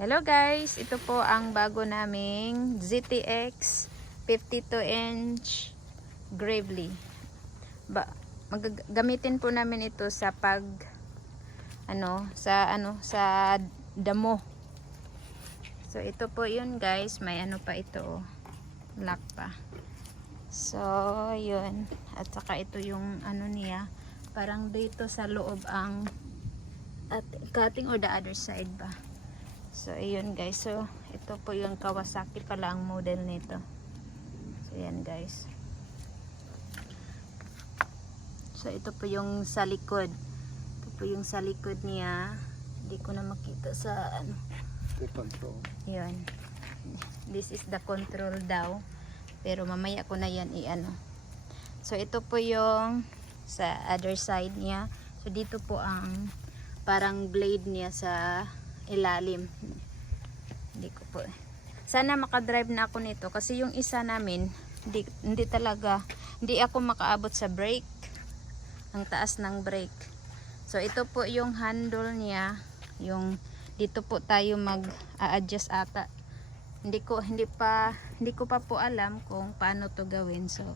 Hello guys, ito po ang bago naming ZTX 52-inch Gravely. Gamitin po namin ito sa sa damo. So ito po yun guys, may ano pa ito, oh. Lock pa. So yun, at saka ito yung ano niya, parang dito sa loob ang at cutting or the other side ba. So ayun guys, so ito po yung Kawasaki pala ang model nito. So ayan guys. So ito po yung sa likod. Ito po yung sa likod niya. Hindi ko na makita sa ano. The control. Yun. This is the control daw. Pero mamaya ko na yan i-ano. So ito po yung sa other side niya. So dito po ang parang blade niya sa ilalim. Hindi ko po. Sana makadrive na ako nito kasi yung isa namin hindi ako makaabot sa brake. Ang taas ng brake. So ito po yung handle niya, yung dito po tayo mag-a-adjust ata. Hindi ko pa po alam kung paano to gawin. So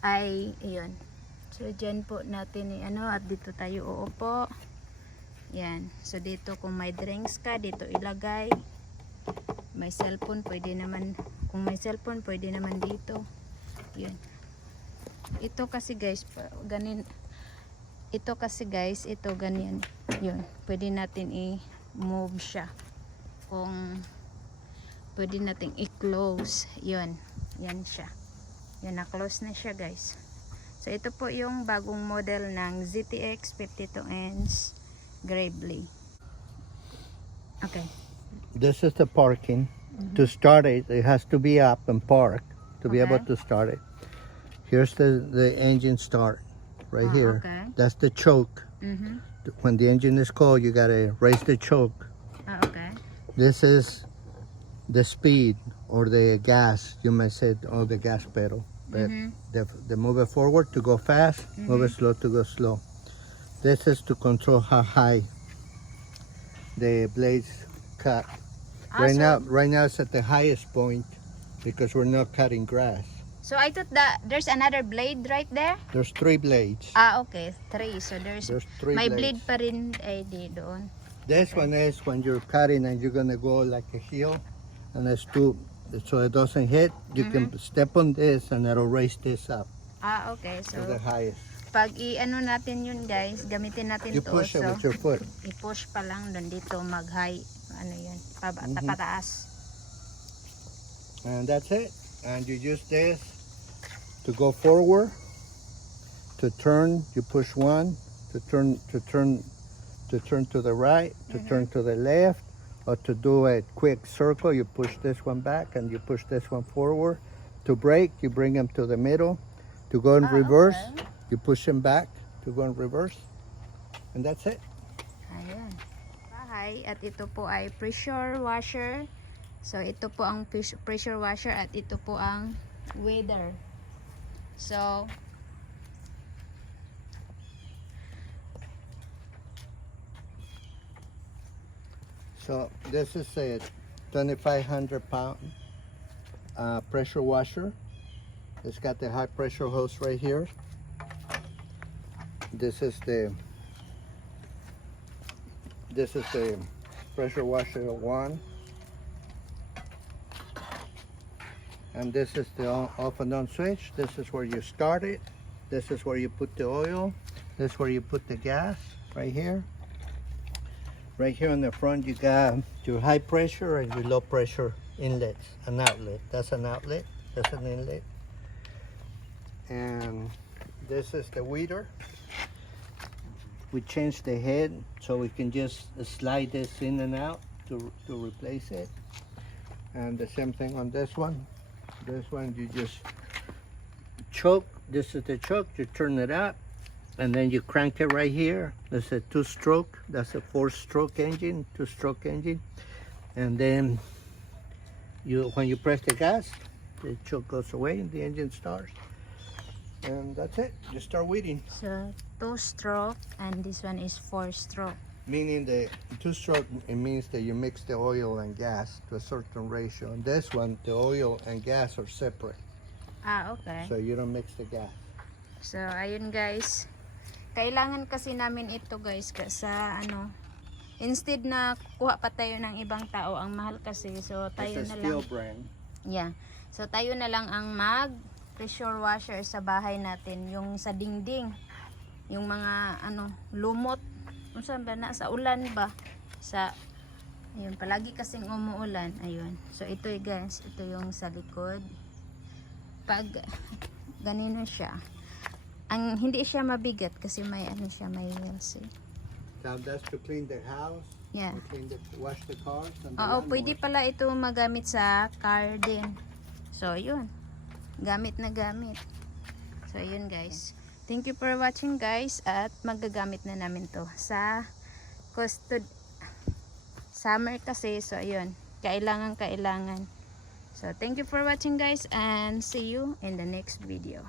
ayun. So dyan po natin at dito tayo uupo. Yan. So dito kung may drinks ka, dito ilagay. May cellphone, pwede naman. Kung may cellphone, pwede naman dito. Yan. Ito kasi guys, ito ganyan. Yun. Pwede natin i-move siya. Kung pwede natin i-close. Yun. Yan siya. Yan, na-close na siya guys. So ito po yung bagong model ng ZTX 52-inch Gravely. Okay. This is the parking. To start it, it has to be up and park to be able to start it. Here's the engine start right here. Okay. That's the choke. When the engine is cold, you gotta raise the choke. Okay. This is the speed or the gas, you might say, or the gas pedal. But the move it forward to go fast, move it slow to go slow. This is to control how high the blades cut. Right now it's at the highest point because we're not cutting grass. So I thought that there's another blade right there? There's 3 blades. Okay, 3. So there's 3 may blades. blade pa rin doon. This one is when you're cutting and you're gonna go like a hill, and there's 2, so it doesn't hit. You can step on this and it'll raise this up Okay. So to the highest. pag i-ano natin yun guys, gamitin natin You to. push it So with your foot. i-push pa lang doon dito mag-high, yan, pataas. And that's it. And you use this to go forward. To turn, you push 1. To turn to the right. To turn to the left. Or to do a quick circle, you push this one back and you push this one forward. To brake, you bring them to the middle. To go in reverse, you push them back to go in reverse. And that's it. Ayan. Bahay, at ito po ay pressure washer. So ito po ang pressure washer at ito po ang weather. So this is a 2,500 pound pressure washer. It's got the high pressure hose right here. This is the pressure washer 1. And this is the off and on switch. This is where you start it. This is where you put the oil. This is where you put the gas, right here. Right here on the front you got your high pressure and your low pressure inlets, an outlet. That's an outlet, that's an inlet. And this is the weeder. We changed the head so we can just slide this in and out to replace it. And the same thing on this one. This one you just choke. This is the choke, you turn it up. And then you crank it right here. That's a 2-stroke. That's a 4-stroke engine, 2-stroke engine. And then when you press the gas, the choke goes away and the engine starts. And that's it. Just start weeding. So 2-stroke and this one is 4-stroke. Meaning the 2-stroke, it means that you mix the oil and gas to a certain ratio. And this one, the oil and gas are separate. Ah, okay. So you don't mix the gas. So ayun guys. Kailangan kasi namin ito guys sa ano, instead na kuha pa tayo ng ibang tao, ang mahal kasi. So tayo It's a na steel lang. brand. Yeah. So tayo na lang ang mag pressure washer sa bahay natin, yung sa dingding. Yung mga ano, lumot. Kung saan ba na sa ulan ba? Sa ayun, palagi kasing umuulan. Ayun. So ito guys, ito yung sa likod. Pag ganino siya. Ang hindi siya mabigat kasi may ano siya, may wheels. Now that's to clean the house. Yeah. Wash the cars. And the Oo, lawnmower. pwede pala ito magamit sa car din. So, yun. Gamit na gamit. So, yun guys. Thank you for watching guys. At magagamit na namin to sa summer kasi. So, ayun. Kailangan. So, thank you for watching guys. And see you in the next video.